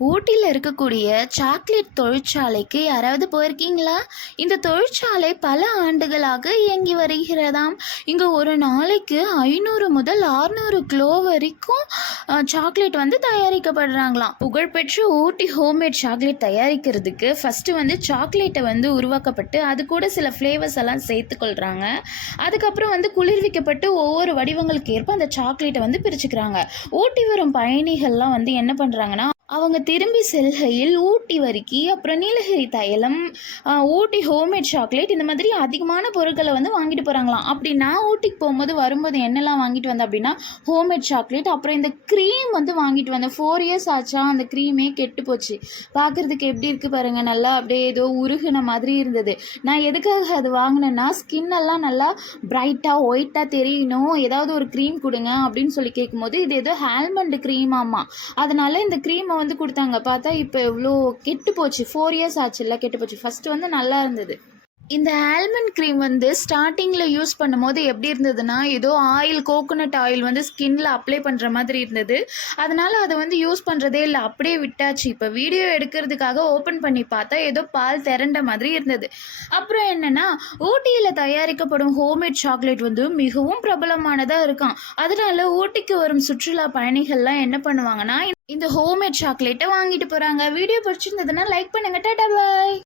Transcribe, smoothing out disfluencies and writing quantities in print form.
ஊட்டியில் இருக்கக்கூடிய சாக்லேட் தொழிற்சாலைக்கு யாராவது போயிருக்கீங்களா? இந்த தொழிற்சாலை பல ஆண்டுகளாக இயங்கி வருகிறதாம். இங்கே ஒரு நாளைக்கு 500 முதல் 600 கிலோ வரைக்கும் சாக்லேட் வந்து தயாரிக்கப்படுறாங்களாம். புகழ்பெற்ற ஊட்டி ஹோம்மேட் சாக்லேட் தயாரிக்கிறதுக்கு ஃபஸ்ட்டு வந்து சாக்லேட்டை வந்து உருவாக்கப்பட்டு அது கூட சில ஃப்ளேவர்ஸ் எல்லாம் சேர்த்துக்கொள்கிறாங்க. அதுக்கப்புறம் வந்து குளிர்விக்கப்பட்டு ஒவ்வொரு வடிவங்களுக்கு ஏற்ப அந்த சாக்லேட்டை வந்து பிரிச்சுக்கிறாங்க. ஊட்டி வரும் பயணிகள்லாம் வந்து என்ன பண்ணுறாங்கன்னா, அவங்க திரும்பி செல்கையில் ஊட்டி வரிக்கி, அப்புறம் நீலகிரி தைலம், ஊட்டி ஹோம்மேட் சாக்லேட், இந்த மாதிரி அதிகமான பொருட்களை வந்து வாங்கிட்டு போகிறாங்களாம். அப்படி நான் ஊட்டிக்கு வரும்போது என்னெல்லாம் வாங்கிட்டு வந்தேன் அப்படின்னா, ஹோம்மேட் சாக்லேட், அப்புறம் இந்த க்ரீம் வந்து வாங்கிட்டு வந்தேன். 4 இயர்ஸ் ஆச்சா அந்த க்ரீமே கெட்டு போச்சு. பார்க்குறதுக்கு எப்படி இருக்குது பாருங்கள், நல்லா அப்படியே ஏதோ உருகுன மாதிரி இருந்தது. நான் எதுக்காக அது வாங்கினேன்னா, ஸ்கின்னெல்லாம் நல்லா பிரைட்டாக ஒயிட்டாக தெரியணும், ஏதாவது ஒரு க்ரீம் கொடுங்க அப்படின்னு சொல்லி கேட்கும்போது, இது ஏதோ ஆல்மண்ட் க்ரீமாம்மா. அதனால் இந்த க்ரீமை வந்து கொடுத்தாங்க. பார்த்தா இப்போ எவ்வளோ கெட்டு போச்சு. 4 இயர்ஸ் ஆச்சுல்ல, கெட்டு போச்சு. ஃபஸ்ட்டு வந்து நல்லா இருந்தது. இந்த ஆல்மண்ட் க்ரீம் வந்து ஸ்டார்டிங்கில் யூஸ் பண்ணும்போது எப்படி இருந்ததுன்னா, ஏதோ ஆயில், கோகோனட் ஆயில் வந்து ஸ்கின்ல அப்ளை பண்ணுற மாதிரி இருந்தது. அதனால் அதை வந்து யூஸ் பண்ணுறதே இல்லை, அப்படியே விட்டாச்சு. இப்போ வீடியோ எடுக்கிறதுக்காக ஓப்பன் பண்ணி பார்த்தா ஏதோ பால் திரண்ட மாதிரி இருந்தது. அப்புறம் என்னென்னா, ஊட்டியில் தயாரிக்கப்படும் ஹோம்மேட் சாக்லேட் வந்து மிகவும் பிரபலமானதாக இருக்கான். அதனால ஊட்டிக்கு வரும் சுற்றுலா பயணிகள்லாம் என்ன பண்ணுவாங்கன்னா, இந்த ஹோம்மேட் சாக்லேட்டை வாங்கிட்டு போகிறாங்க. வீடியோ பிடிச்சிருந்ததுன்னா லைக் பண்ணுங்கள். டாடா பாய்.